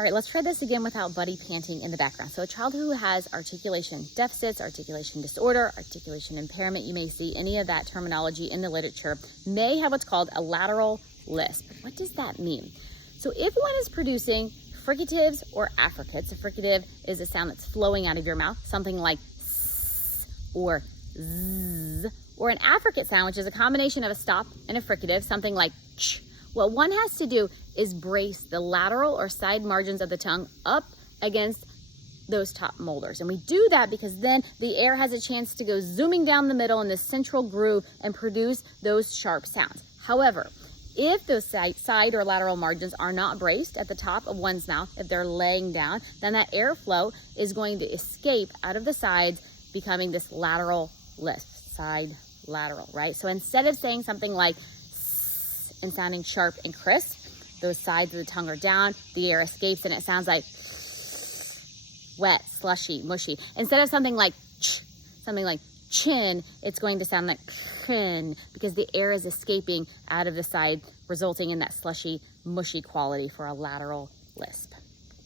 All right, let's try this again without Buddy panting in the background. So a child who has articulation deficits, articulation disorder, articulation impairment, you may see any of that terminology in the literature, may have what's called a lateral lisp. What does that mean? So if one is producing fricatives or affricates, a fricative is a sound that's flowing out of your mouth, something like s or z, or an affricate sound, which is a combination of a stop and a fricative, something like ch. What one has to do is brace the lateral or side margins of the tongue up against those top molars. And we do that because then the air has a chance to go zooming down the middle in this central groove and produce those sharp sounds. However, if those side or lateral margins are not braced at the top of one's mouth, if they're laying down, then that airflow is going to escape out of the sides, becoming this lateral lisp, side lateral, right? So instead of saying something like s and sounding sharp and crisp, those sides of the tongue are down, the air escapes, and it sounds like wet, slushy, mushy. Instead of something like ch, something like chin, it's going to sound like chin because the air is escaping out of the side, resulting in that slushy, mushy quality for a lateral lisp.